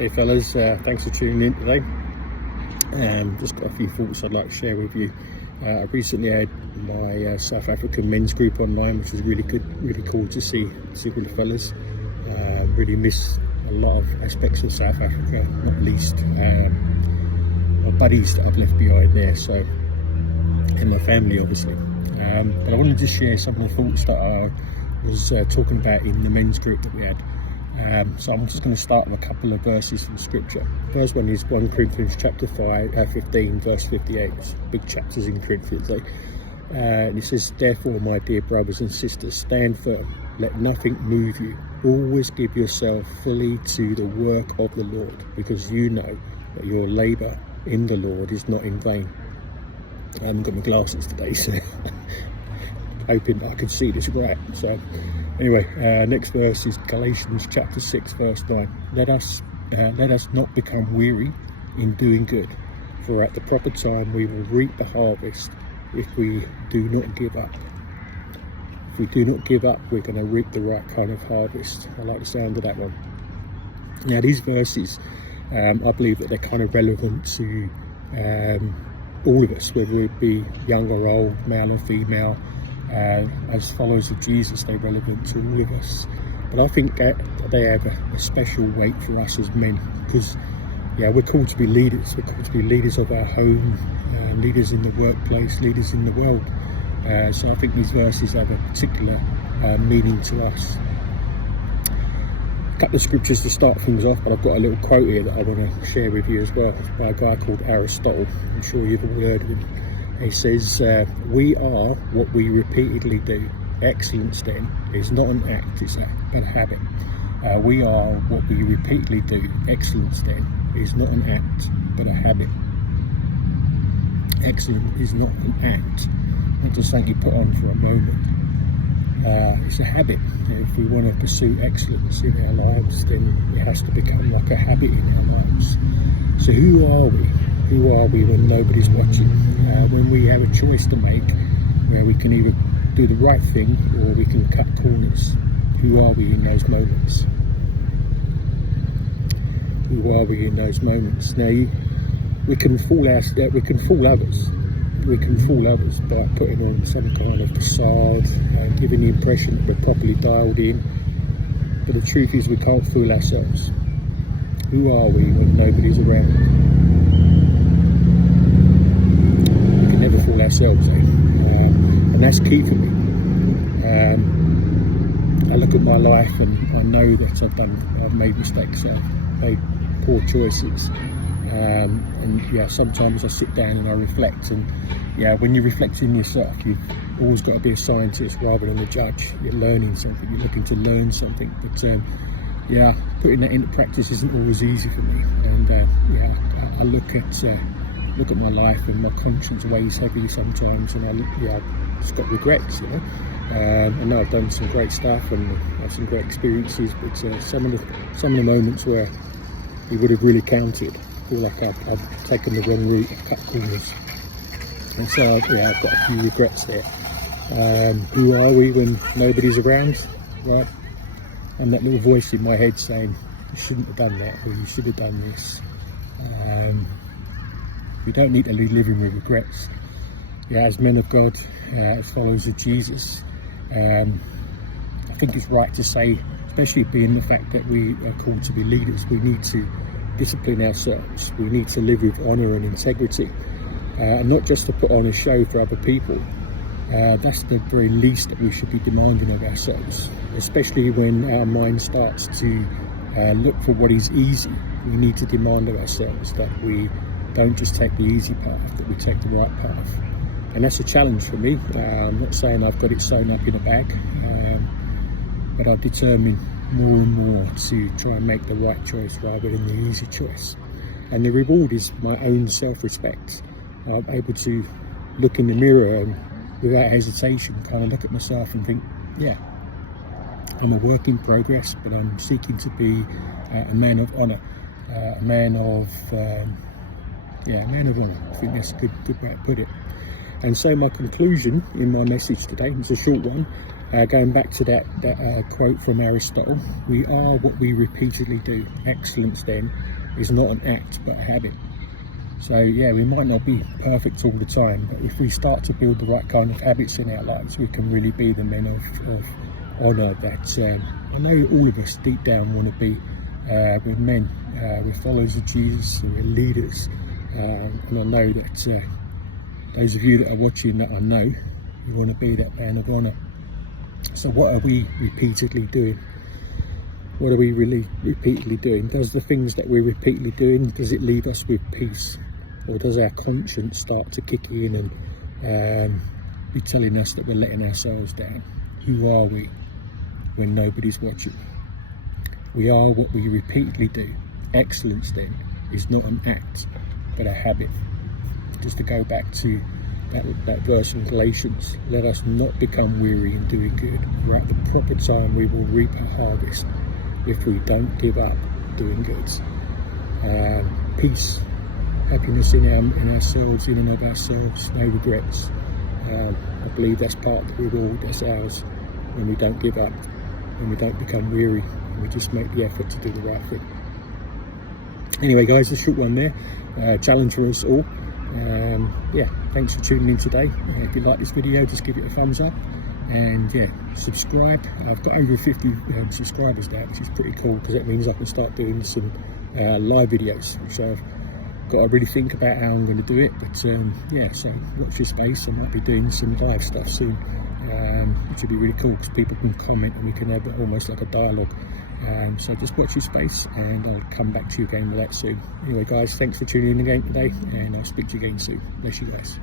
Hey fellas, thanks for tuning in today. Just got a few thoughts I'd like to share with you. I recently had my South African men's group online, which was really good, really cool to see with the fellas. Really miss a lot of aspects of South Africa, not least my buddies that I've left behind there, so, and my family obviously. But I wanted to share some of the thoughts that I was talking about in the men's group that we had. So I'm just going to start with a couple of verses from scripture. First one is 1 Corinthians chapter 15 verse 58. It's big chapters in Corinthians. And it says, "Therefore, my dear brothers and sisters, stand firm, let nothing move you. Always give yourself fully to the work of the Lord, because you know that your labour in the Lord is not in vain." I haven't got my glasses today, so hoping I could see this right. So anyway, next verse is Galatians chapter 6 verse 9. Let us not become weary in doing good, for at the proper time we will reap the harvest if we do not give up. If we do not give up, we're going to reap the right kind of harvest. I like the sound of that one. Now these verses, I believe that they're kind of relevant to all of us, whether it be young or old, male or female. As followers of Jesus, they're relevant to all of us. But I think that they have a special weight for us as men, because we're called to be leaders. We're called to be leaders of our home, leaders in the workplace, leaders in the world. So I think these verses have a particular meaning to us. A couple of scriptures to start things off, but I've got a little quote here that I want to share with you as well. It's by a guy called Aristotle. I'm sure you've all heard of him. He says, "We are what we repeatedly do. Excellence then is not an act, it's but a habit." We are what we repeatedly do. Excellence then is not an act, but a habit. Excellence is not an act, not just something you put on for a moment. It's a habit. If we want to pursue excellence in our lives, then it has to become like a habit in our lives. So who are we? Who are we when nobody's watching? When we have a choice to make, where we can either do the right thing or we can cut corners. Who are we in those moments? Who are we in those moments? Now, we can fool others. We can fool others by putting on some kind of facade, giving the impression that we're properly dialed in. But the truth is, we can't fool ourselves. Who are we when nobody's around? Never fool ourselves, and that's key for me. I look at my life and I know that I've made mistakes, I've made poor choices, and sometimes I sit down and I reflect, and when you reflect in yourself, you've always got to be a scientist rather than a judge. You're learning something, you're looking to learn something, but putting that into practice isn't always easy for me, and I look at my life and my conscience weighs heavy sometimes, and I've just got regrets. I know I've done some great stuff and had some great experiences, but some of the moments where it would have really counted, I feel like I've taken the wrong route, I've cut corners, and so I've got a few regrets there. Who are we when nobody's around, right? And that little voice in my head saying, "You shouldn't have done that," or "You should have done this." We don't need to be living with regrets. As men of God, as followers of Jesus, I think it's right to say, especially being the fact that we are called to be leaders, we need to discipline ourselves. We need to live with honour and integrity, and not just to put on a show for other people. That's the very least that we should be demanding of ourselves, especially when our mind starts to look for what is easy. We need to demand of ourselves that we don't just take the easy path, that we take the right path. And that's a challenge for me. I'm not saying I've got it sewn up in a bag, but I've determined more and more to try and make the right choice rather than the easy choice. And the reward is my own self-respect. I'm able to look in the mirror and without hesitation kind of look at myself and think, I'm a work in progress, but I'm seeking to be a man of honour, a man of honour. I think that's a good way to put it. And so my conclusion in my message today, it's a short one, Going back to that quote from Aristotle, we are what we repeatedly do. Excellence then is not an act but a habit. So yeah, we might not be perfect all the time, but if we start to build the right kind of habits in our lives, we can really be the men of honour that I know all of us deep down want to be. We're men, we're followers of Jesus, we're leaders, and I know that those of you that are watching that I know, you want to be that man of honour. So what are we repeatedly doing? What are we really repeatedly doing? Does the things that we're repeatedly doing, does it leave us with peace? Or does our conscience start to kick in and be telling us that we're letting ourselves down? Who are we when nobody's watching? We are what we repeatedly do. Excellence then is not an act but a habit. Just to go back to that verse in Galatians, let us not become weary in doing good, for at the proper time we will reap a harvest if we don't give up doing good. Peace, happiness in ourselves, in and of ourselves, no regrets. I believe that's part of the reward that's ours when we don't give up, when we don't become weary, and we just make the effort to do the right thing. Anyway guys, a short one there, challenge for us all. Yeah, thanks for tuning in today. If you like this video, just give it a thumbs up, and yeah, subscribe. I've got over 50 subscribers now, which is pretty cool, because that means I can start doing some live videos, so I've got to really think about how I'm going to do it. But yeah, so watch this space. I might be doing some live stuff soon, which would be really cool, because people can comment and we can have almost like a dialogue. So just watch your space, and I'll come back to you again with that soon. Anyway guys, thanks for tuning in again today, and I'll speak to you again soon. Bless you guys.